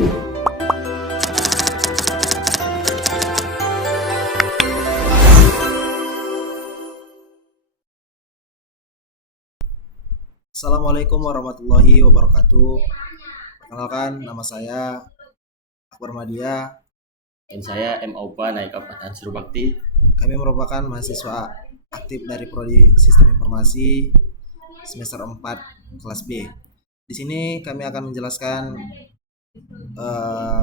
Assalamualaikum warahmatullahi wabarakatuh. Perkenalkan, nama saya Akbar Madia. Dan saya M. Aupa Naik Apatan Surubakti. Kami merupakan mahasiswa aktif dari Prodi Sistem Informasi semester 4 kelas B. Di sini kami akan menjelaskan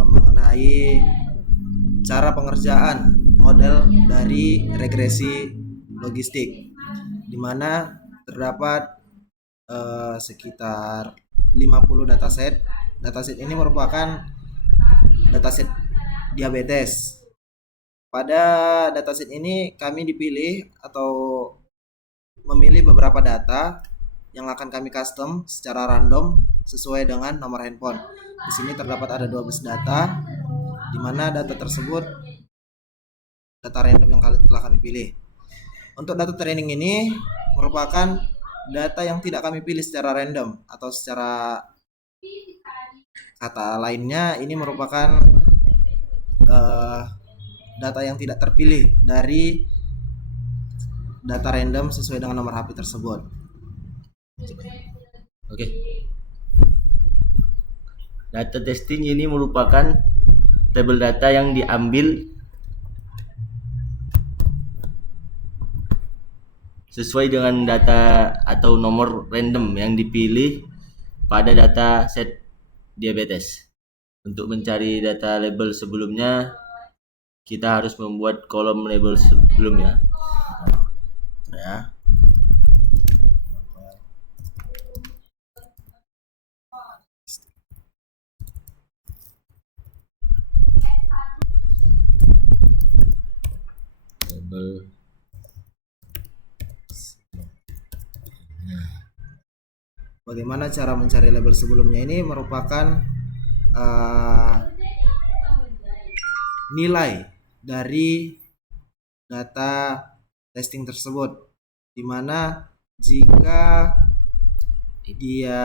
mengenai cara pengerjaan model dari regresi logistik, di mana terdapat sekitar 50 dataset. Dataset ini merupakan dataset diabetes. Pada dataset ini kami dipilih atau memilih beberapa data yang akan kami custom secara random sesuai dengan nomor handphone. Di sini terdapat ada 12 data, di mana data tersebut data random yang telah kami pilih. Untuk data training ini merupakan data yang tidak kami pilih secara random, atau secara kata lainnya ini merupakan data yang tidak terpilih dari data random sesuai dengan nomor HP tersebut. Oke. Data testing ini merupakan tabel data yang diambil sesuai dengan data atau nomor random yang dipilih pada data set diabetes. Untuk mencari data label sebelumnya, kita harus membuat kolom label sebelumnya. Ya. Label. Bagaimana cara mencari label sebelumnya? Ini merupakan nilai dari data testing tersebut, dimana jika dia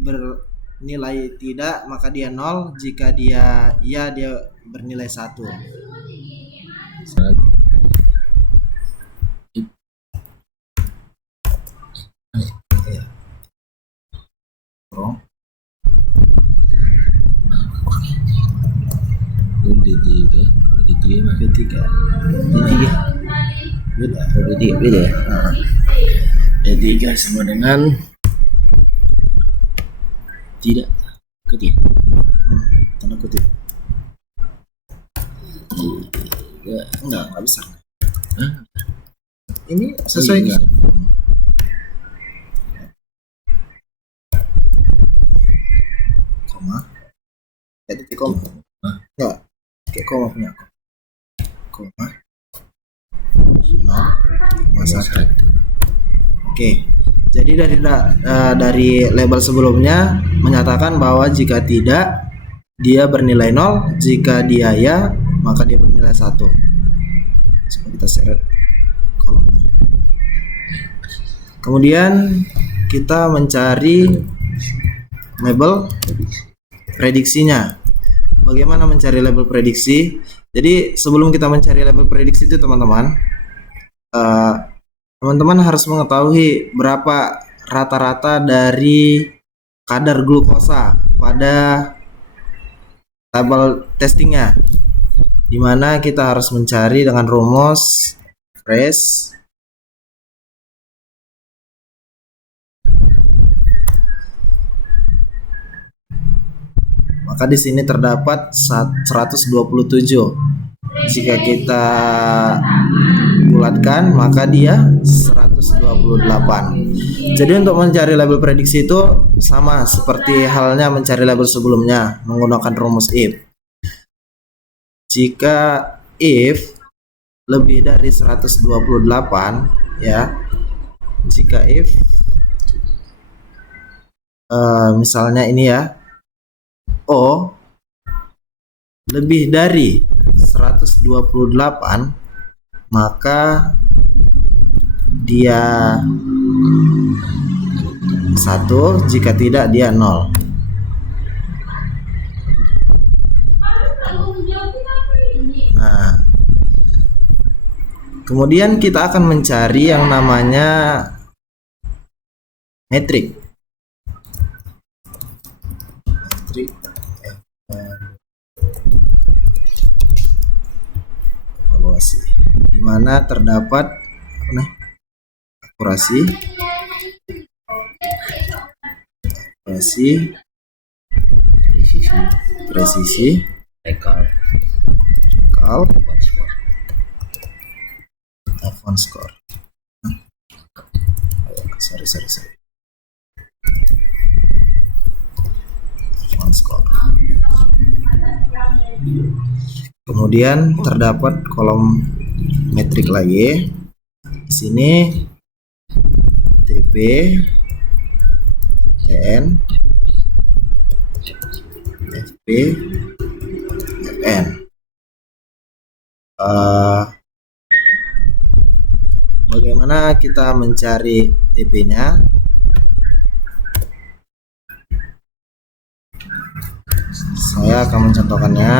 bernilai tidak, maka dia 0. Jika dia iya, dia bernilai 1. Beda ya. D3 sama dengan tidak kutip. Tanda kutip. Enggak bisa. Ini sesuai enggak? Koma. Titik koma. Enggak. Kayak koma punya aku. Koma. 0,1. Oke. Jadi dari label sebelumnya menyatakan bahwa jika tidak, dia bernilai 0. Jika dia ya, maka dia bernilai 1. Coba kita seret kolomnya. Kemudian kita mencari label prediksinya. Bagaimana mencari label prediksi? Jadi sebelum kita mencari label prediksi itu teman-teman harus mengetahui berapa rata-rata dari kadar glukosa pada tabel testingnya, dimana kita harus mencari dengan rumus fresh maka di sini terdapat 127. Jika kita bulatkan, maka dia 128. Jadi untuk mencari label prediksi itu sama seperti halnya mencari label sebelumnya, menggunakan rumus if. Jika if lebih dari 128, ya. Jika if misalnya ini ya, O lebih dari 128, maka dia 1, jika tidak dia 0. Nah, kemudian kita akan mencari yang namanya metrik. Evaluasi, di mana terdapat akurasi, presisi, Recall. F1 score. Sorry. F1 score. Kemudian terdapat kolom metrik lagi. Di sini TP, TN, FP, FN. Bagaimana kita mencari TP-nya? Saya akan mencontohkannya.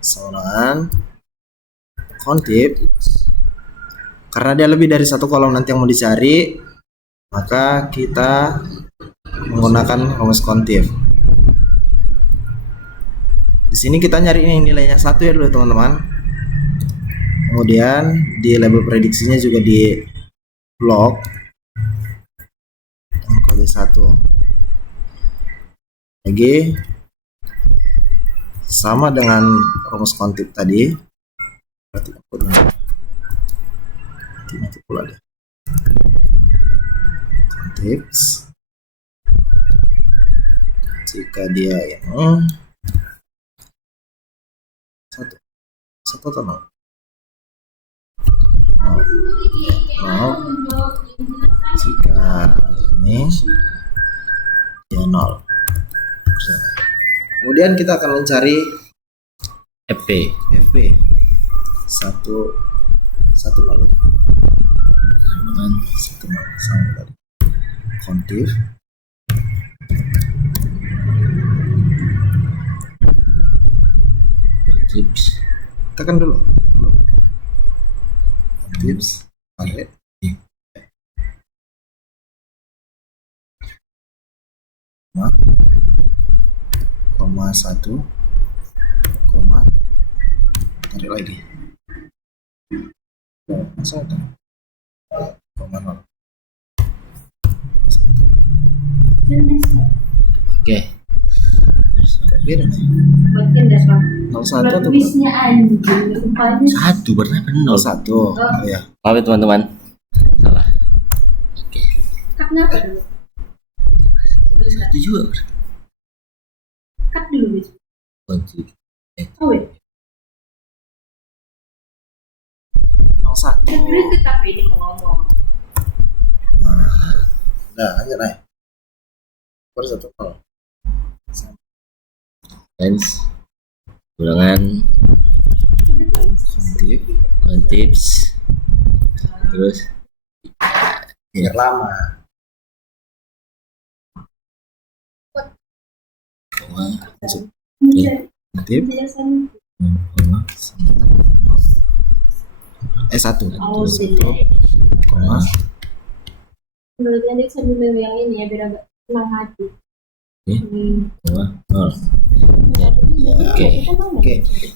Seorang kontip, karena dia lebih dari satu kolom nanti yang mau dicari, maka kita menggunakan rumus kontif. Di sini kita nyari ini nilainya 1 ya dulu teman-teman. Kemudian di label prediksinya juga di blok dengan kode 1. Lagi sama dengan rumus kontif tadi. Berarti nanti pula deh. Kontif jika dia yang 1 atau 0? 0. Jika ini dia 0. Kemudian kita akan mencari FP. 1 0 sama tadi. Kontif Tips. tekan dulu. Tips tarik. Koma 1, koma tarik lagi. Koma 0. Oke. Beda nih. 01 atau Bisnya anjing, rupanya 1 berapa 0? 01. Oh ya. Maaf ya teman-teman. Salah. Oke. cut kenapa dulu? 1 juga. Cut dulu bis. Kontif. Oh ya. 01. Greget tapi ini mau ngomong. Nah, dah lanjut nih. Baru 1 0. Lens. Ulangan. Kontips. Terus Biar lama. koma. Kontif Penjelasan Koma. 1. oh 1, beda. koma Menurutnya dia sambil yang ini ya biar agak senang hati. Koma. 0. Oke. Oke.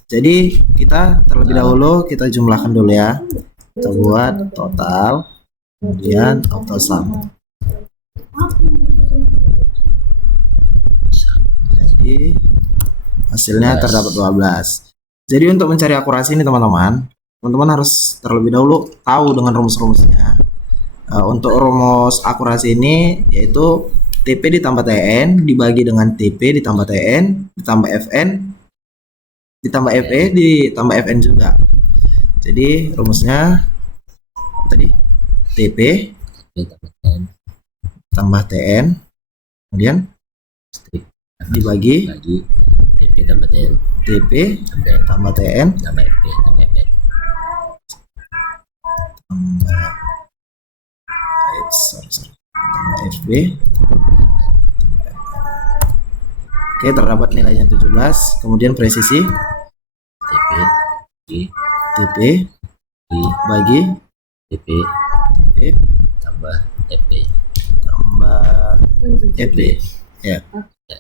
Jadi kita terlebih dahulu kita jumlahkan dulu ya. Kita buat total, kemudian auto sum. Jadi hasilnya terdapat 12. Jadi untuk mencari akurasi ini teman-teman harus terlebih dahulu tahu dengan rumus-rumusnya. Untuk rumus akurasi ini yaitu TP ditambah TN dibagi dengan TP ditambah TN ditambah FN ditambah FE ditambah FN juga. Jadi rumusnya apa tadi? TP tambah TN kemudian Strip dibagi lagi TP tambah TN. TP tambah TN tambah FP tambah FN. tambah tambah FB. Oke, terdapat nilainya 17. Kemudian presisi TP di TP di bagi TP TP tambah FP tambah FP. FD. Ya. Oke,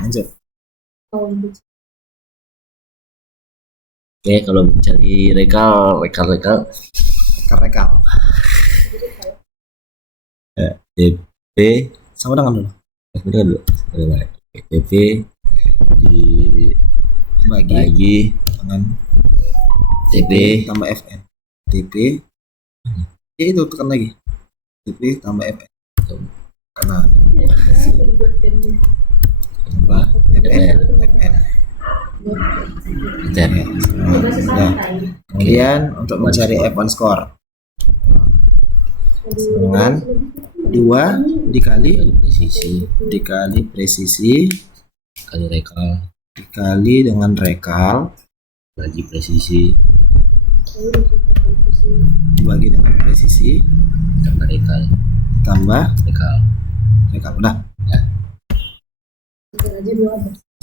lanjut. Oh, Oke, kalau mencari rekal Rekal. TP Sama dengan dulu. sebentar dulu. TP Bagi dibagi dengan TP tambah FN. TP. Ya itu tekan lagi. TP tambah FN. Karena tambah FN. FN. Enter. Nah, kemudian untuk mencari F1 score dengan 2 dikali presisi Kali rekal dikali dengan rekal bagi presisi dibagi dengan presisi tambah rekal tambah rekal. rekal. Udah. Ya.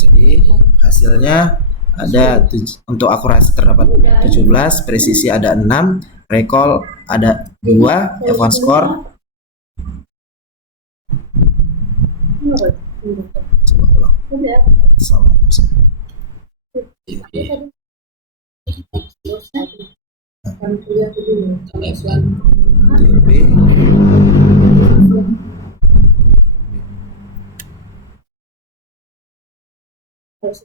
Jadi hasilnya ada untuk akurasi terdapat 17, presisi ada 6, recall ada 2, F1 score coba ulang. Salah. TP tambah FN. TP F1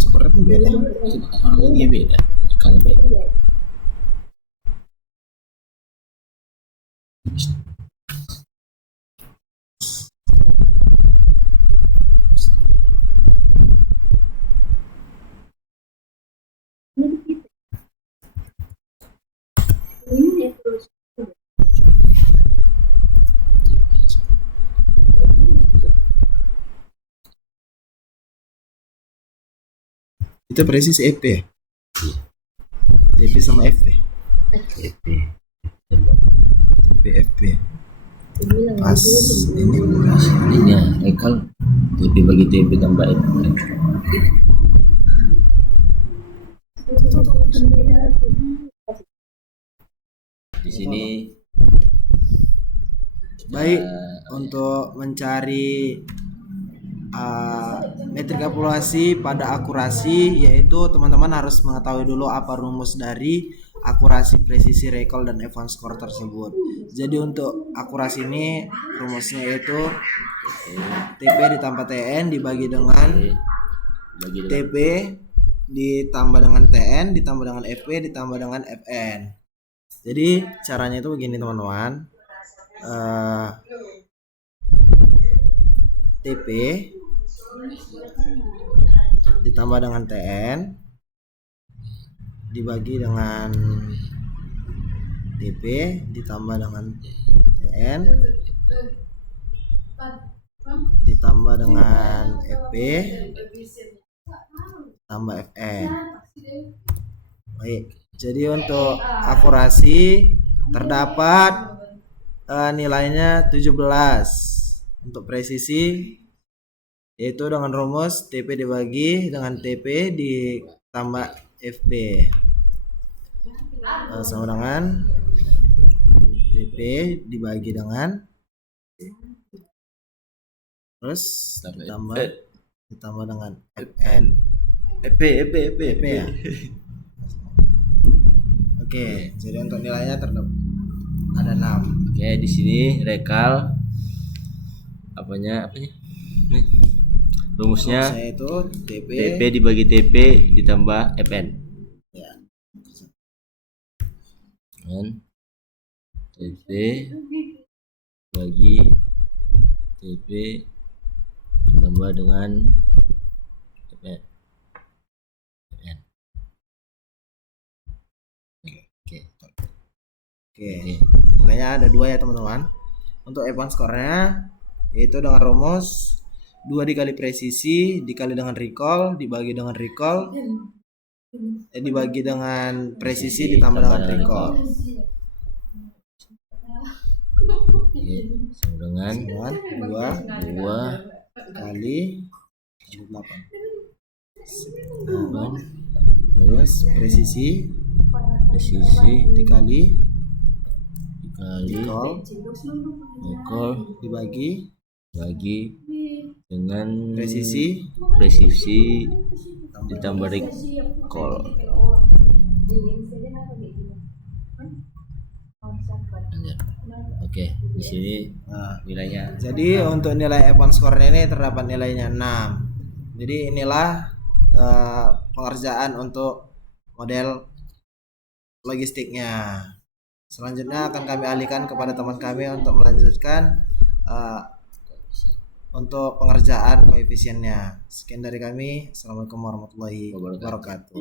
score pun beda. Itu orang dia beda kalau beda. Itu presisi EP ya? TP sama FP. TP TP FP. Pas ini aslinya rekal TP bagi TP tambah FN. Di sini baik untuk mencari metrik evaluasi pada akurasi, yaitu teman-teman harus mengetahui dulu apa rumus dari akurasi, presisi, recall dan F1 score tersebut. Jadi untuk akurasi ini rumusnya yaitu TP ditambah TN dibagi dengan TP ditambah dengan TN ditambah dengan FP ditambah dengan FN. Jadi caranya itu begini teman-teman. TP ditambah dengan TN dibagi dengan TP ditambah dengan TN ditambah dengan FP tambah FN. Baik, jadi untuk akurasi terdapat nilainya 17. Untuk presisi yaitu dengan rumus TP dibagi dengan TP ditambah FP sama dengan TP dibagi dengan terus ditambah dengan FN EP ya. Oke, jadi untuk nilainya terdapat ada 6. Oke, di sini rekal apanya nih rumusnya itu TP dibagi TP ditambah FN ya. Dan TP bagi TP ditambah dengan FN. Oke, nilainya ada 2 ya teman-teman. Untuk F1 score-nya yaitu dengan rumus 2 dikali presisi dikali dengan recall dibagi dengan recall dibagi dengan presisi ditambah dengan recall. Oke, sama dengan Dengan 2 2 kali 8. delapan Terus presisi dikali recall dibagi dengan presisi ditambah recall. Oke, di sini Nah, nilainya. jadi untuk nilai F1 score ini terdapat nilainya 6. Jadi inilah pengerjaan untuk model logistiknya. Selanjutnya akan kami alihkan kepada teman kami untuk melanjutkan untuk pengerjaan koefisiennya. Sekian dari kami. Assalamualaikum warahmatullahi wabarakatuh.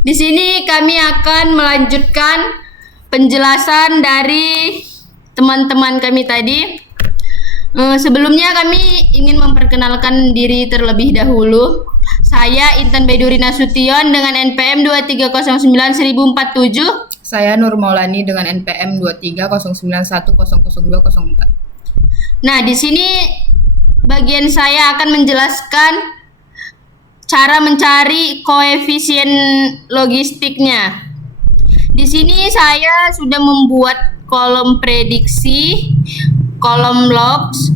Di sini kami akan melanjutkan penjelasan dari teman-teman kami tadi. Sebelumnya kami ingin memperkenalkan diri terlebih dahulu. Saya Intan Baiduri Nasution dengan NPM 23091047. Saya Nur Maulani dengan NPM 2309100204. Nah, di sini bagian saya akan menjelaskan cara mencari koefisien logistiknya. Di sini saya sudah membuat kolom prediksi, kolom logs.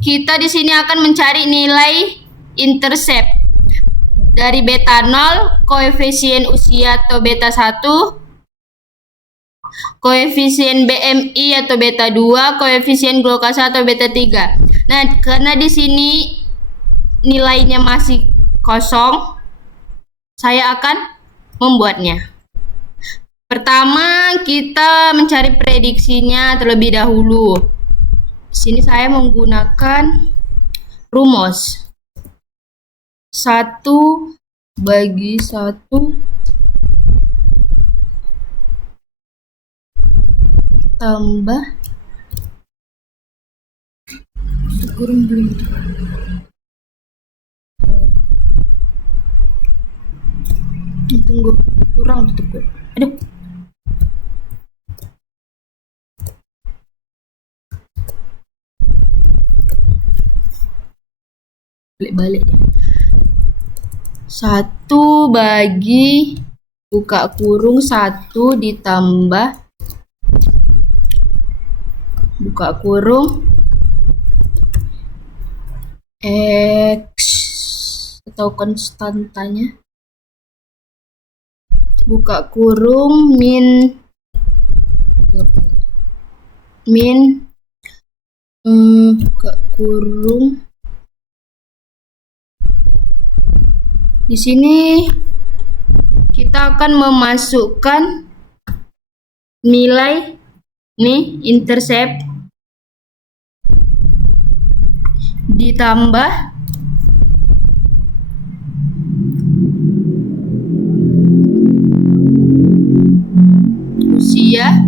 Kita di sini akan mencari nilai intercept dari beta 0, koefisien usia atau beta 1, koefisien BMI atau beta 2, koefisien glukasa atau beta 3. Nah, karena di sini nilainya masih kosong, saya akan membuatnya. Pertama, kita mencari prediksinya terlebih dahulu. Di sini saya menggunakan rumus 1 bagi 1 tambah kurang belum tunggu kurang tutup. Aduh, balik 1 bagi buka kurung 1 ditambah buka kurung X atau konstantanya buka kurung min buka kurung. Di sini kita akan memasukkan nilai intercept ditambah usia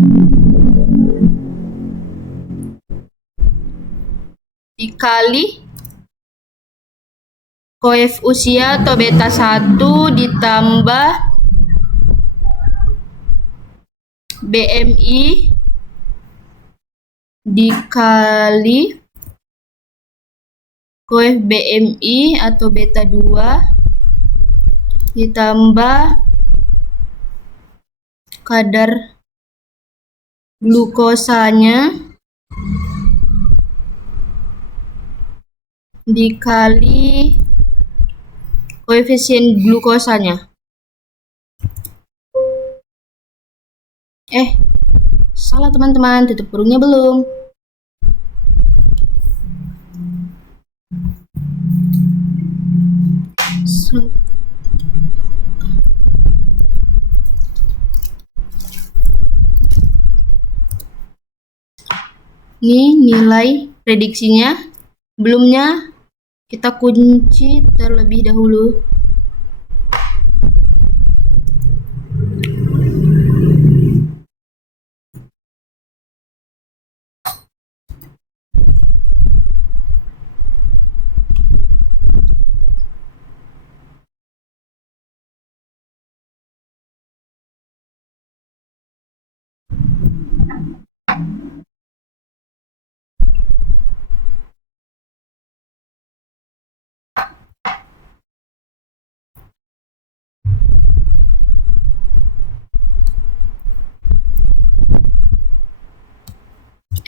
dikali koef usia atau beta 1 ditambah BMI dikali koef BMI atau beta 2 ditambah kadar glukosanya dikali koefisien glukosanya. Salah teman-teman, tutup kurungnya belum. Ini nilai prediksinya. Sebelumnya kita kunci terlebih dahulu.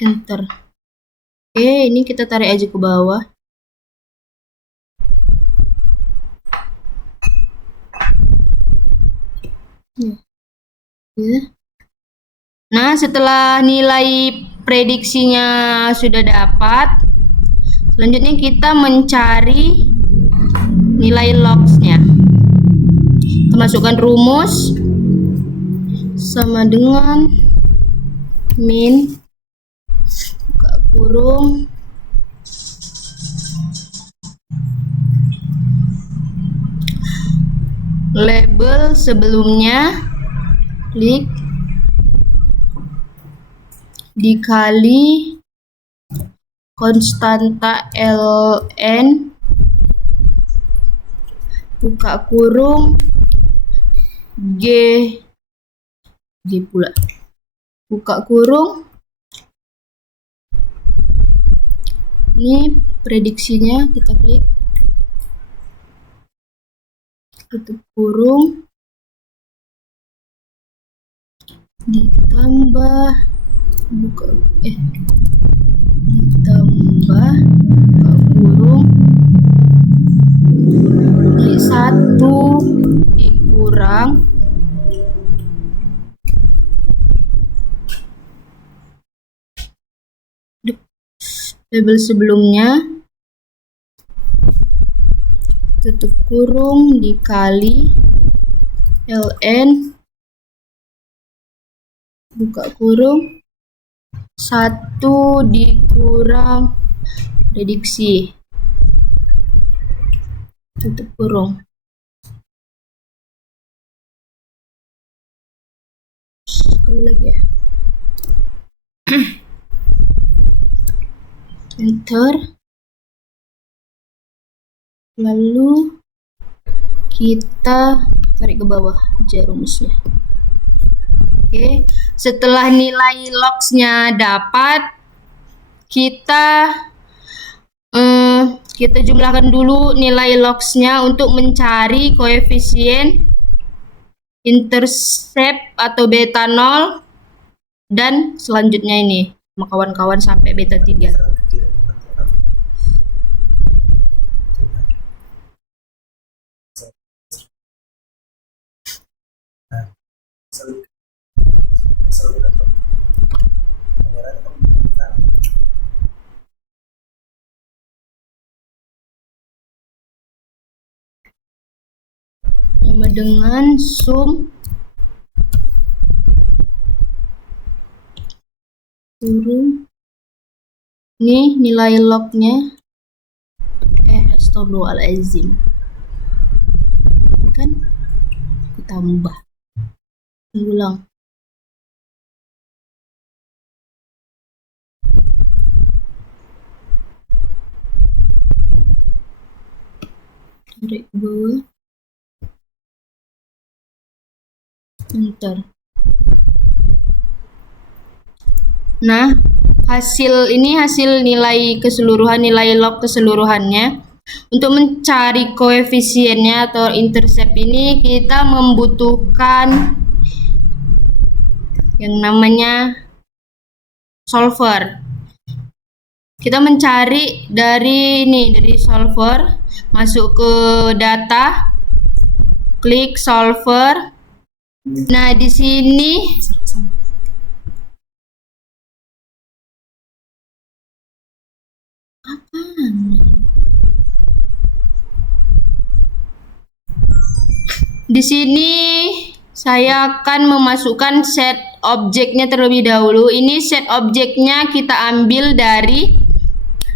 enter. Oke, ini kita tarik aja ke bawah. Ya. Nah, setelah nilai prediksinya sudah dapat, selanjutnya kita mencari nilai logsnya. Kita masukkan rumus sama dengan min buka kurung label sebelumnya, klik dikali konstanta ln buka kurung g pula buka kurung. Ini prediksinya, kita klik tutup kurung ditambah ditambah buka kurung di 1 dikurang label sebelumnya, tutup kurung dikali ln buka kurung 1 dikurang prediksi, tutup kurung. Sekali lagi ya. Enter. Lalu kita tarik ke bawah aja rumusnya. Oke, setelah nilai logsnya dapat, kita jumlahkan dulu nilai logsnya untuk mencari koefisien intercept atau beta 0 dan selanjutnya ini sama kawan-kawan sampai beta 3. Sama dengan sum kurung ini nilai lognya astagfirullahaladzim kan aku tambah ulang tarik ke bawah, enter. Nah, hasil nilai keseluruhan, nilai log keseluruhannya. Untuk mencari koefisiennya atau intercept ini kita membutuhkan yang namanya solver. Kita mencari dari solver, masuk ke data, klik solver. Nah, di sini saya akan memasukkan set objeknya terlebih dahulu. Ini set objeknya kita ambil dari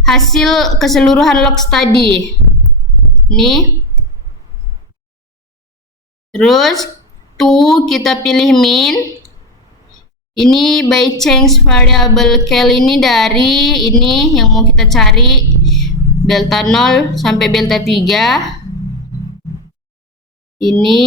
hasil keseluruhan logs tadi. Nih. Terus kita pilih min. Ini by change variable cal ini dari ini yang mau kita cari delta 0 sampai delta 3. Ini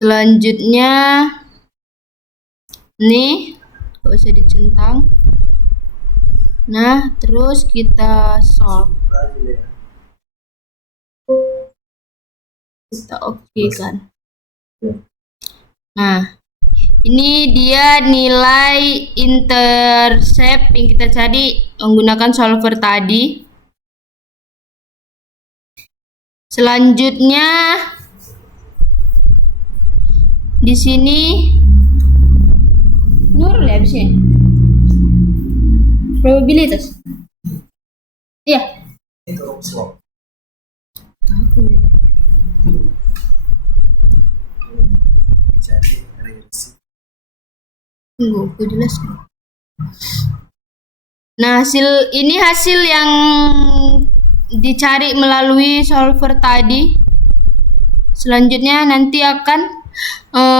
Selanjutnya nih, gak usah dicentang. Nah, terus kita solve. Kita oke kan. Nah, ini dia nilai intercept yang kita cari menggunakan solver tadi. Selanjutnya di sini Nur ya habisnya. Probabilitas. Iya. Itu rumus lo. Jadi regresi. Tunggu, aku jelaskan. Nah, hasil yang dicari melalui solver tadi. Selanjutnya nanti akan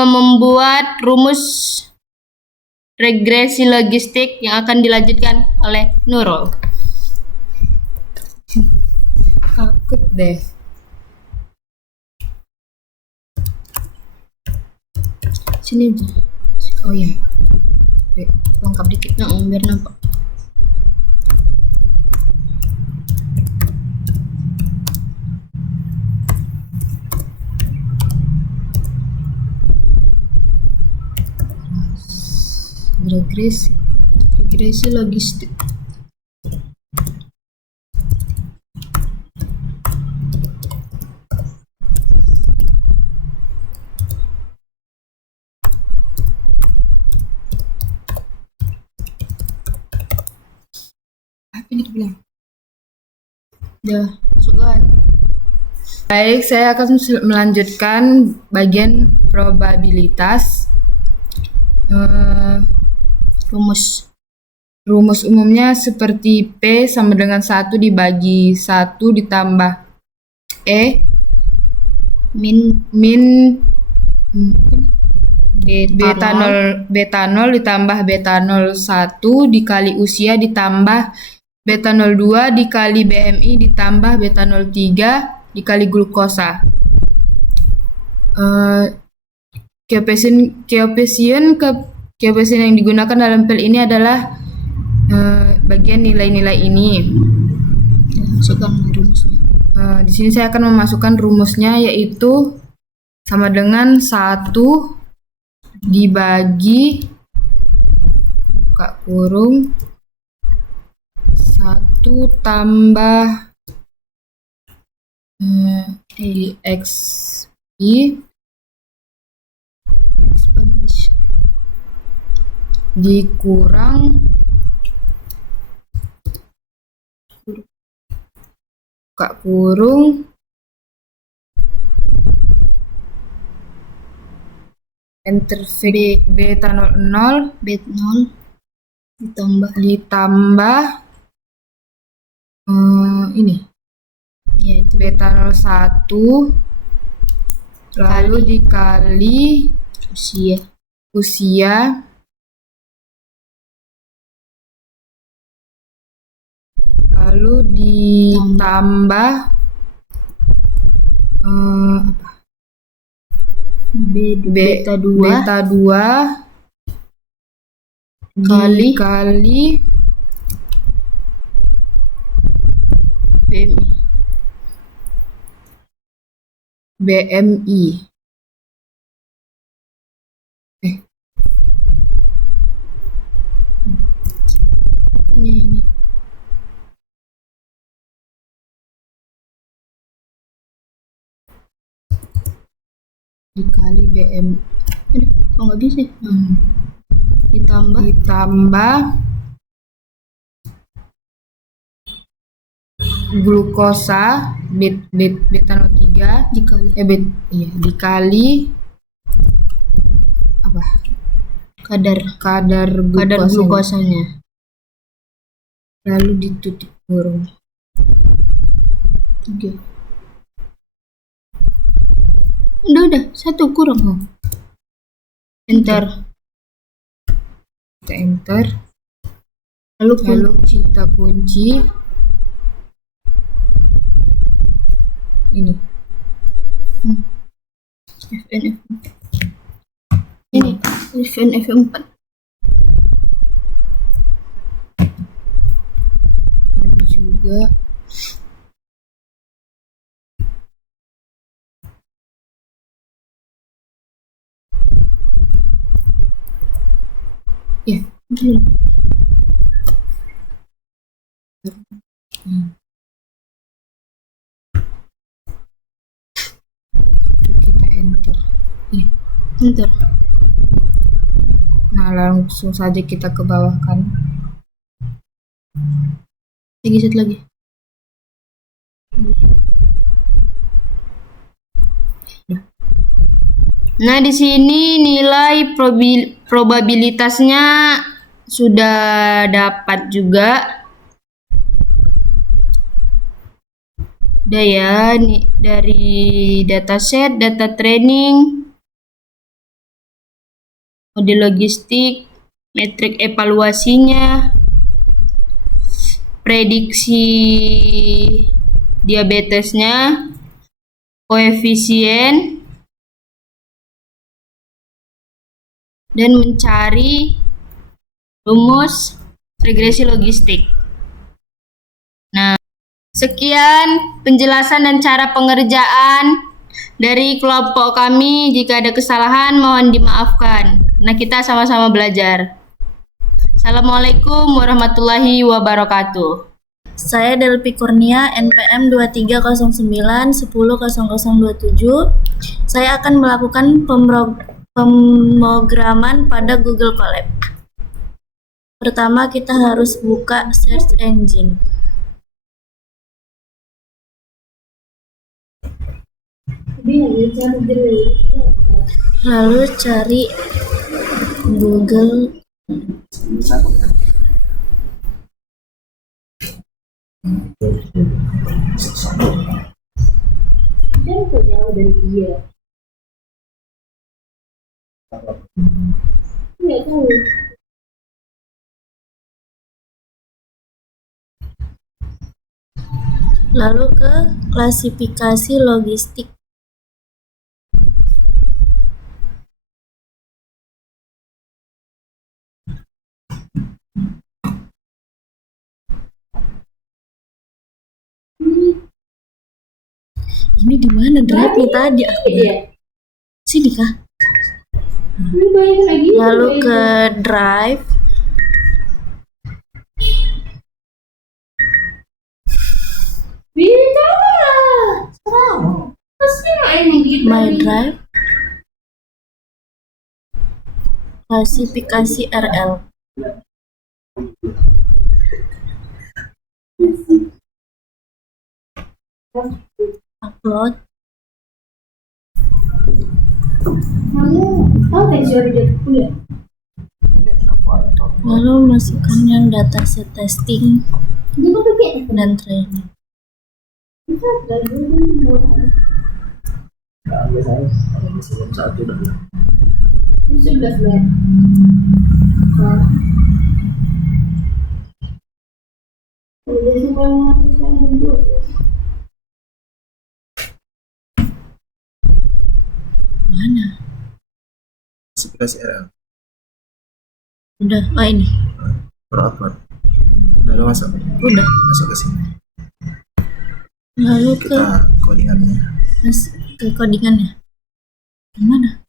membuat rumus regresi logistik yang akan dilanjutkan oleh Nurul. Takut deh. Sini aja. Oh iya. Lengkap dikit. Nah, biar nampak. Regresi logistik. Apa ini dibilang? Udah, masukkan. Baik, saya akan melanjutkan bagian probabilitas. Rumus umumnya seperti P sama dengan 1 dibagi 1 ditambah E min beta 0 ditambah beta 01 dikali usia ditambah beta 02 dikali BMI ditambah beta 03 dikali glukosa. Koefisien yang digunakan dalam pel ini adalah bagian nilai-nilai ini. Masukkan rumusnya. Di sini saya akan memasukkan rumusnya, yaitu sama dengan 1 dibagi buka kurung 1 tambah XI dikurang buka kurung enter beta 00 ditambah ini Ya, itu beta 01 lalu dikali usia lalu ditambah beta 2 beta 2 kali BMI. ini. Dikali BMI. Aduh, kok nggak bisa? Ditambah glukosa beta 03 dikali apa? kadar glukosanya. Lalu ditutup kurung 3. Udah 1 kurang. Enter. kita enter Lalu kita kunci ini FNF. Event F4. Ini juga. Ya, belum. Kita enter. Iya, Bentar. nah langsung saja kita ke bawah kan. Geser lagi. Nah, di sini nilai probabilitasnya sudah dapat juga. Udah ya, nih dari dataset, data training, model logistik, metrik evaluasinya, prediksi diabetesnya, koefisien, dan mencari rumus regresi logistik. Nah, sekian penjelasan dan cara pengerjaan dari kelompok kami. Jika ada kesalahan mohon dimaafkan. Nah, kita sama-sama belajar. Assalamualaikum warahmatullahi wabarakatuh. Saya Delpi Kurnia, NPM 2309100027. Saya akan melakukan pemrograman pada Google Colab. Pertama, kita harus buka search engine. Lalu cari Google. Jauh dari dia. Nggak tahu. Lalu ke klasifikasi logistik. Ini di mana drive-nya tadi? Sini kah? Lalu ke drive. My drive. Klasifikasi RL. Upload. Lalu masukkan yang dataset testing dan training. Mana? Klasifikasi RL. Udah, oh ini. Upload. Udah masuk. Udah. Masuk ke sini. Lalu ke Kita codingannya. ke codingannya. Gimana?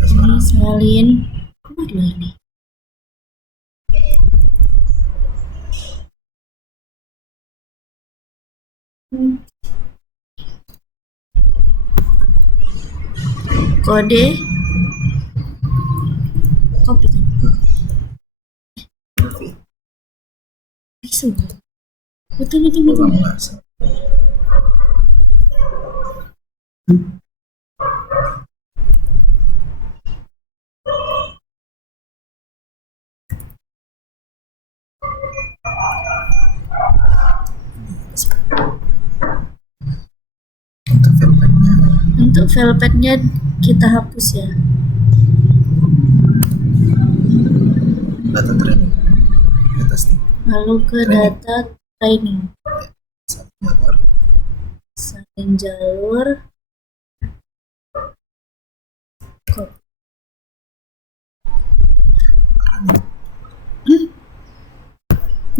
Ini salin. Apa dulu ini? Kode. Copy kan? Bisa. Betul. Untuk filepatnya kita hapus ya. Data training. Data testing. Lalu ke data training. Jalur. Salin jalur.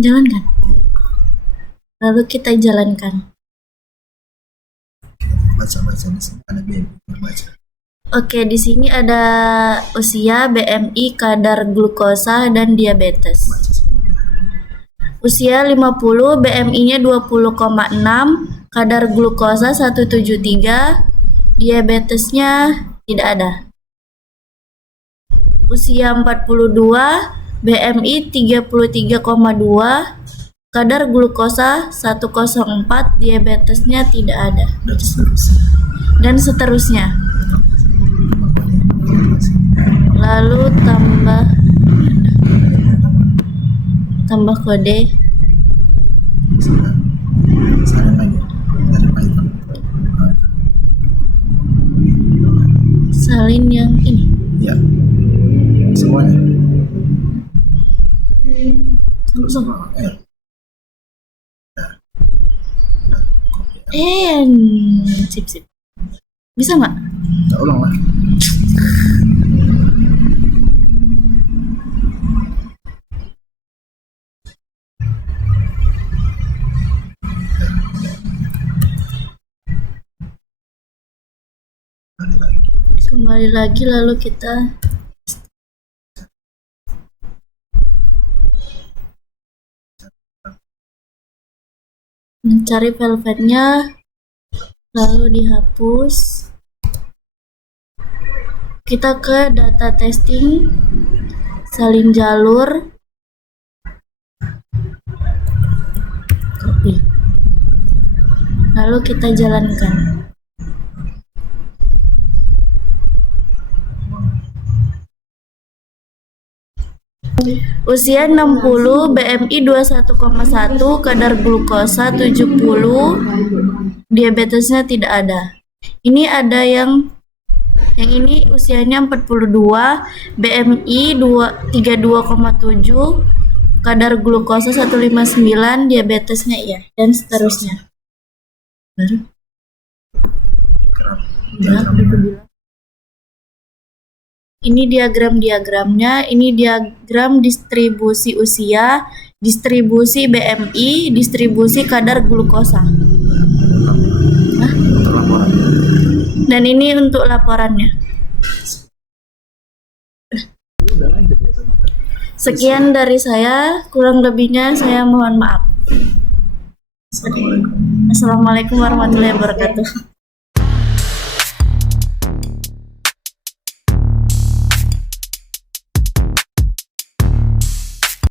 Jalankan. Lalu kita jalankan. Baca di sini ada BMI, baca. Oke, di sini ada usia, BMI, kadar glukosa, dan diabetes. Baca semuanya. Usia 50, BMI-nya 20,6, kadar glukosa 173, diabetesnya tidak ada. Usia 42, BMI 33,2, kadar glukosa 104, diabetesnya tidak ada. Dan seterusnya. Dan seterusnya. Lalu tambah kode. Saran lagi dari Python. Salin yang ini. Ya, semuanya. Terus apa? Sip. Bisa nggak? Ya, ulang lah. Kembali lagi lalu kita mencari velvetnya, lalu dihapus. Kita ke data testing, salin jalur, copy, lalu kita jalankan. Usia 60, BMI 21,1, kadar glukosa 70, diabetesnya tidak ada. Ini ada yang ini usianya 42, BMI 32,7, kadar glukosa 159, diabetesnya iya, dan seterusnya. Baru. Ini diagram-diagramnya, ini diagram distribusi usia, distribusi BMI, distribusi kadar glukosa. Hah? Dan ini untuk laporannya. Sekian dari saya, kurang lebihnya saya mohon maaf. Assalamualaikum warahmatullahi wabarakatuh.